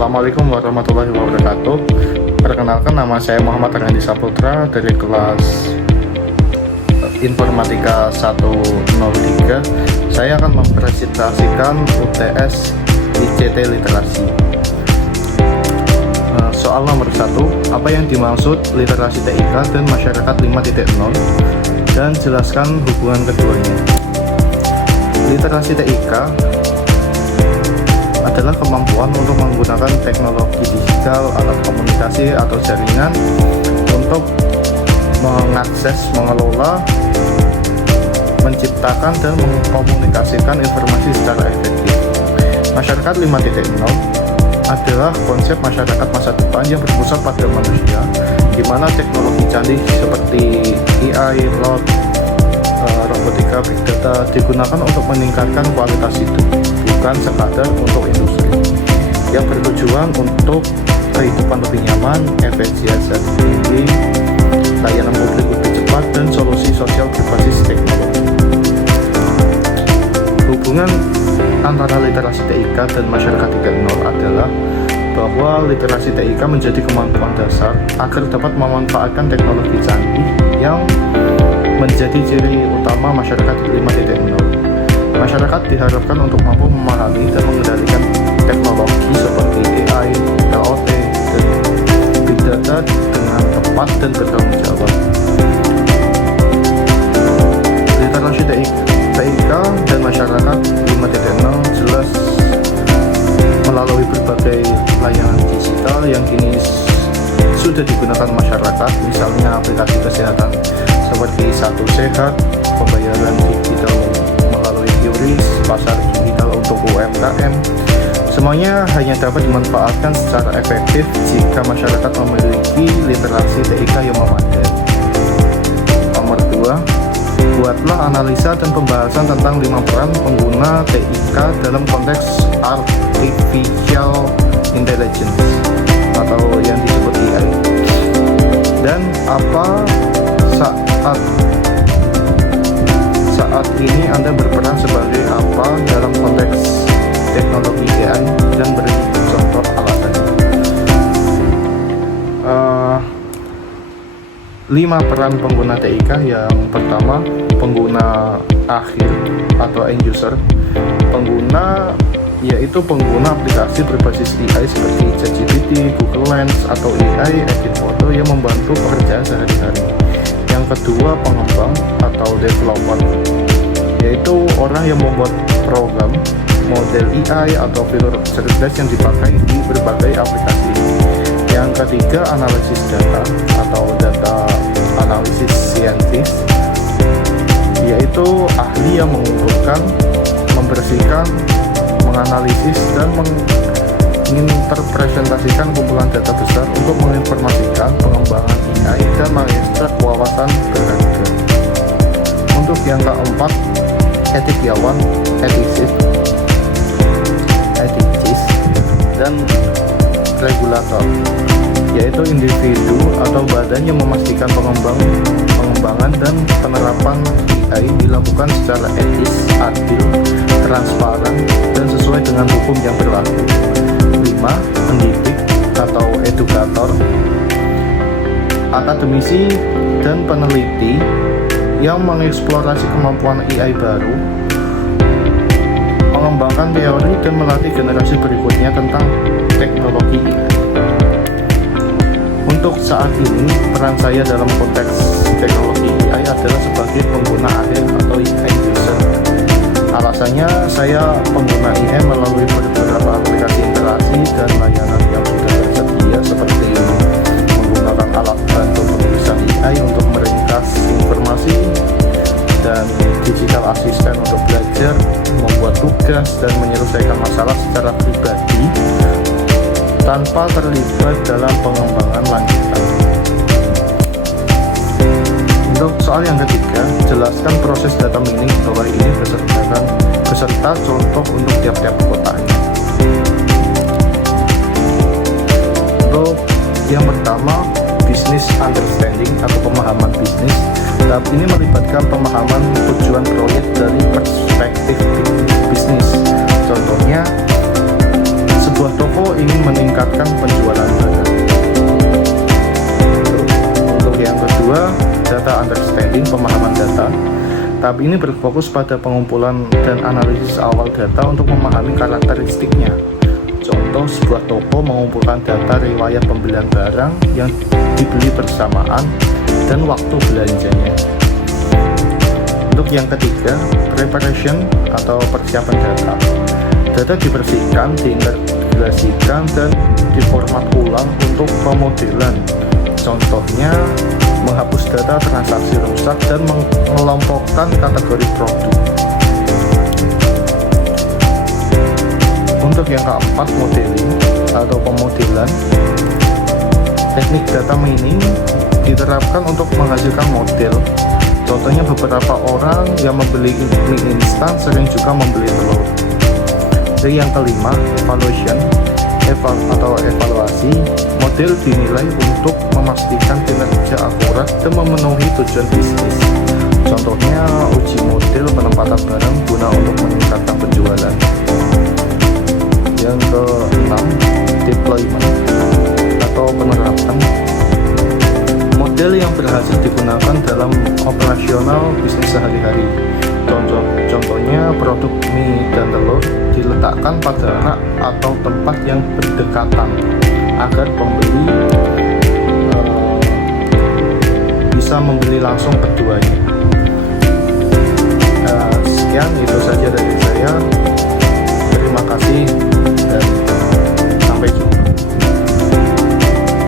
Assalamualaikum warahmatullahi wabarakatuh. Perkenalkan, nama saya Muhammad Arhandi Saputra dari kelas Informatika 103. Saya akan mempresentasikan UTS ICT Literasi. Soal nomor 1, apa yang dimaksud literasi TIK dan masyarakat 5.0, dan jelaskan hubungan keduanya. Literasi TIK adalah kemampuan untuk menggunakan teknologi digital, alat komunikasi atau jaringan untuk mengakses, mengelola, menciptakan dan mengkomunikasikan informasi secara efektif. Masyarakat 5.0 adalah konsep masyarakat masa depan yang berpusat pada manusia, di mana teknologi canggih seperti AI, cloud, robotika, big data digunakan untuk meningkatkan kualitas hidup, bukan sekadar untuk industri, yang bertujuan untuk kehidupan lebih nyaman, efisiensi tinggi, layanan publik lebih cepat, dan solusi sosial berbasis teknologi. Hubungan antara literasi TIK dan masyarakat 3.0 adalah bahwa literasi TIK menjadi kemampuan dasar agar dapat memanfaatkan teknologi canggih yang menjadi ciri utama masyarakat 5.0. Masyarakat diharapkan untuk mampu memahami dan mengendalikan teknologi seperti AI, IoT, dan big data dengan tepat dan bertanggung jawab. Literasi TIK dan masyarakat 5.0 jelas melalui berbagai layanan digital yang kini sudah digunakan masyarakat, misalnya aplikasi kesehatan seperti Satu Sehat, pembayaran digital melalui QRIS, pasar digital untuk UMKM. Semuanya hanya dapat dimanfaatkan secara efektif jika masyarakat memiliki literasi TIK yang memadai. Nomor 2, buatlah analisa dan pembahasan tentang 5 peran pengguna TIK dalam konteks Artificial Intelligence atau yang disebut AI, dan apa saat ini Anda berperan sebagai apa dalam konteks teknologi AI, dan beri contoh alasannya. 5 peran pengguna TIK. Yang pertama, pengguna akhir atau end user. Pengguna yaitu pengguna aplikasi berbasis AI seperti ChatGPT, Google Lens, atau AI edit foto yang membantu pekerjaan sehari-hari. Yang kedua, pengembang atau developer, yaitu orang yang membuat program, model AI atau fitur cerdas yang dipakai di berbagai aplikasi. Yang ketiga, analisis data atau data analisis scientist, yaitu ahli yang mengumpulkan, membersihkan, menganalisis, dan menginterpretasikan kumpulan data besar untuk menginformasikan pengembangan AI dan mengekstrak wawasan berharga. Untuk yang keempat, etikiawan, etisis, dan regulator, yaitu individu atau badan yang memastikan pengembangan dan penerapan AI dilakukan secara etis, adil, transparan, dan sesuai dengan hukum yang berlaku. 5. Pendidik atau edukator, akademisi dan peneliti yang mengeksplorasi kemampuan AI baru, mengembangkan teori dan melatih generasi berikutnya tentang teknologi AI. Untuk saat ini, peran saya dalam konteks teknologi AI adalah sebagai pengguna akhir atau AI user. Alasannya, saya pengguna AI melalui beberapa aplikasi interaksi dan layanan yang sudah tersedia, seperti menggunakan alat bantu penulisan AI untuk meringkas informasi, dan digital assistant untuk belajar, membuat tugas, dan menyelesaikan masalah secara pribadi tanpa terlibat dalam pengembangan lanjutan. Untuk soal yang ketiga, jelaskan proses data mining di bawah ini beserta contoh untuk tiap-tiap kotanya. Untuk yang pertama, business understanding atau pemahaman bisnis. Tahap ini melibatkan pemahaman tujuan proyek dari perspektif bisnis. Contohnya, sebuah toko ingin meningkatkan meningkatkan penjualan barang. Untuk yang kedua, data understanding, pemahaman data. Tahap ini berfokus pada pengumpulan dan analisis awal data untuk memahami karakteristiknya. Contoh, sebuah toko mengumpulkan data riwayat pembelian barang yang dibeli bersamaan dan waktu belanjanya. Untuk yang ketiga, preparation atau persiapan data. Data dibersihkan, diintegrasikan, dan diformat ulang untuk pemodelan. Contohnya, menghapus data transaksi rusak dan mengelompokkan kategori produk. Untuk yang keempat, modeling atau pemodelan. Teknik data mining diterapkan untuk menghasilkan model. Contohnya, beberapa orang yang membeli mie instan sering juga membeli telur. Dan yang kelima, evaluation atau evaluasi. Model dinilai untuk memastikan kinerja akurat dan memenuhi tujuan bisnis. Contohnya, uji model penempatan barang guna untuk meningkatkan penjualan. Yang keenam, deployment atau penerapan. Model yang berhasil digunakan dalam operasional bisnis sehari-hari. Contohnya, produk mie dan telur diletakkan pada rak atau tempat yang berdekatan agar pembeli bisa membeli langsung keduanya. Sekian, itu saja dari saya. Terima kasih dan sampai jumpa.